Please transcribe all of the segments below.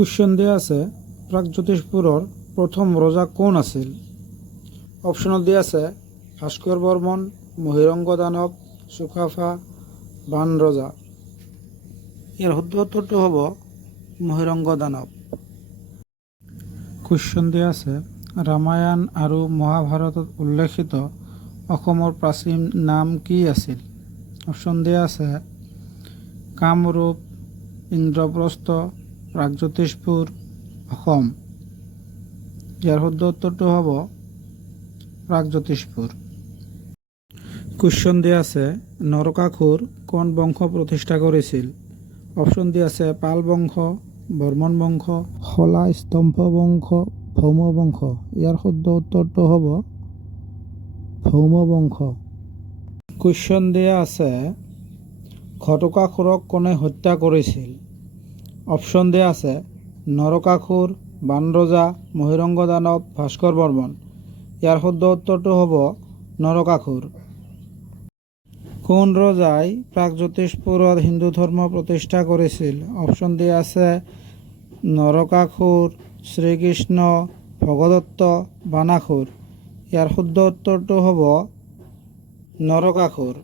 Question দিয়া আছে প্ৰাগজ্যোতিষপুৰৰ প্ৰথম ৰজা কোন আছিল? অপশ্যনত দিয়া আছে ভাস্কৰ বৰ্মন, মহিৰংগ দানৱ, চুকাফা, বাণ ৰজা। ইয়াৰ শুদ্ধ উত্তৰটো হ'ব মহিৰংগ দানৱ। কুৱেশ্যন দিয়া আছে ৰামায়ণ আৰু মহাভাৰতত উল্লেখিত অসমৰ প্ৰাচীন নাম কি আছিল? অপশ্যন দিয়া আছে কামৰূপ, ইন্দ্ৰপ্ৰস্থ, প্ৰাগজ্যোতিষপুৰ, অসম। ইয়াৰ শুদ্ধ উত্তৰটো হ'ব প্ৰাগজ্যোতিষপুৰ। কুৱেশ্যন দিয়া আছে নৰকাসুৰ কোন বংশ প্ৰতিষ্ঠা কৰিছিল? অপশ্যন দিয়া আছে পাল বংশ, বৰ্মন বংশ, শলা স্তম্ভ বংশ, ভৌম বংশ। ইয়াৰ শুদ্ধ উত্তৰটো হ'ব ভৌম বংশ। কুৱেশ্যন দিয়া আছে ঘটকাসুৰক কোনে হত্যা কৰিছিল? অপশ্যন দিয়া আছে নৰকাসুৰ, বাণ ৰজা, মহিৰংগ দানৱ, ভাস্কৰ বৰ্মন। ইয়াৰ শুদ্ধ উত্তৰটো হ'ব নৰকাসুৰ। কোন ৰজাই প্ৰাগজ্যোতিষপুৰত হিন্দু ধৰ্ম প্ৰতিষ্ঠা কৰিছিল? অপশ্যন দিয়া আছে নৰকাসুৰ, শ্ৰীকৃষ্ণ, ভগদত্ত, বাণাসুৰ। ইয়াৰ শুদ্ধ উত্তৰটো হ'ব নৰকাসুৰ।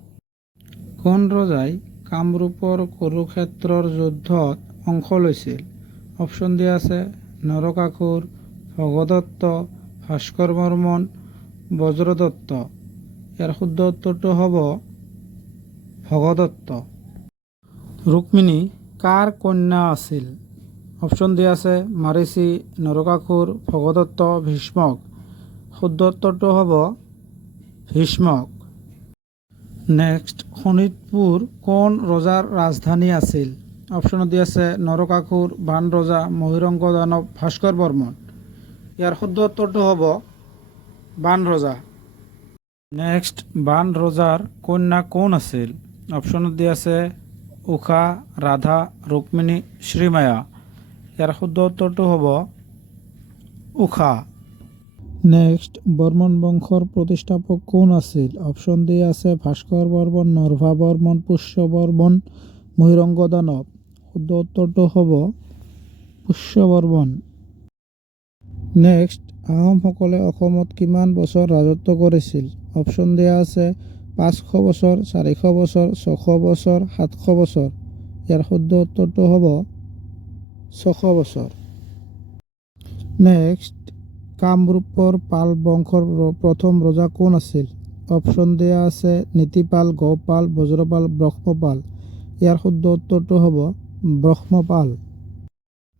কোন ৰজাই কামৰূপৰ কুৰুক্ষেত্ৰৰ যুদ্ধত অংশ লৈছিল? অপশ্যন দিয়া আছে নৰকাসুৰ, ভগদত্ত, ভাস্কৰ বৰ্মন, বজ্ৰদত্ত। ইয়াৰ শুদ্ধ উত্তৰটো হ'ব ভগদত্ত। ৰুক্মিণী কাৰ কন্যা আছিল? অপশ্যন দিয়া আছে মাৰিচি, নৰকাসুৰ, ভগদত্ত, ভীষ্মক। শুদ্ধ উত্তৰটো হ'ব ভীষ্মক। নেক্সট, শোণিতপুৰ কোন ৰজাৰ ৰাজধানী আছিল? অপশ্যনত দিয়া আছে নৰকাসুৰ, বাণ ৰজা, মহিৰংগ দানৱ, ভাস্কৰ বৰ্মন। ইয়াৰ শুদ্ধ উত্তৰটো হ'ব বাণ ৰজা। নেক্সট, বাণ ৰজাৰ কন্যা কোন আছিল? অপশ্যনত দিয়া আছে ঊষা, ৰাধা, ৰুক্মিণী, শ্ৰীমায়া। ইয়াৰ শুদ্ধ উত্তৰটো হ'ব ঊষা। নেক্সট, বৰ্মন বংশৰ প্ৰতিষ্ঠাপক কোন আছিল? অপশ্যন দিয়া আছে ভাস্কৰ বৰ্মন, নৰভা বৰ্মন, পুষ্য বৰ্মন, মহিৰংগ দানৱ। শুদ্ধ উত্তৰটো হ'ব পুষ্য বৰ্মন। নেক্সট, আহোমসকলে অসমত কিমান বছৰ ৰাজত্ব কৰিছিল? অপশ্যন দিয়া আছে 500 বছৰ, 400 বছৰ, 600 বছৰ, 700 বছৰ। ইয়াৰ শুদ্ধ উত্তৰটো হ'ব 600 বছৰ। নেক্সট, কামৰূপৰ পাল বংশৰ প্ৰথম ৰজা কোন আছিল? অপশ্যন দিয়া আছে নীতিপাল, গৌপাল, বজ্ৰপাল, ব্ৰহ্মপাল। ইয়াৰ শুদ্ধ উত্তৰটো হ'ব ব্ৰহ্মপাল।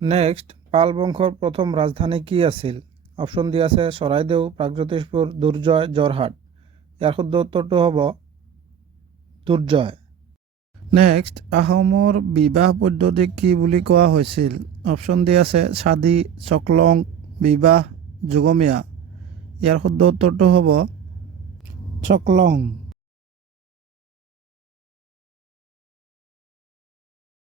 নেক্সট, পাল বংশৰ প্ৰথম ৰাজধানী কি আছিল? অপশ্যন দিয়া আছে চৰাইদেউ, প্ৰাগজ্যোতিষপুৰ, দুৰ্জয়, যোৰহাট। ইয়াৰ শুদ্ধ উত্তৰটো হ'ব দুৰ্জয়। নেক্সট, আহোমৰ বিবাহ পদ্ধতিক কি বুলি কোৱা হৈছিল? অপশ্যন দিয়া আছে চাদি, চকলং, বিবাহ, যোগমীয়া। ইয়াৰ শুদ্ধ উত্তৰটো হ'ব চকলং।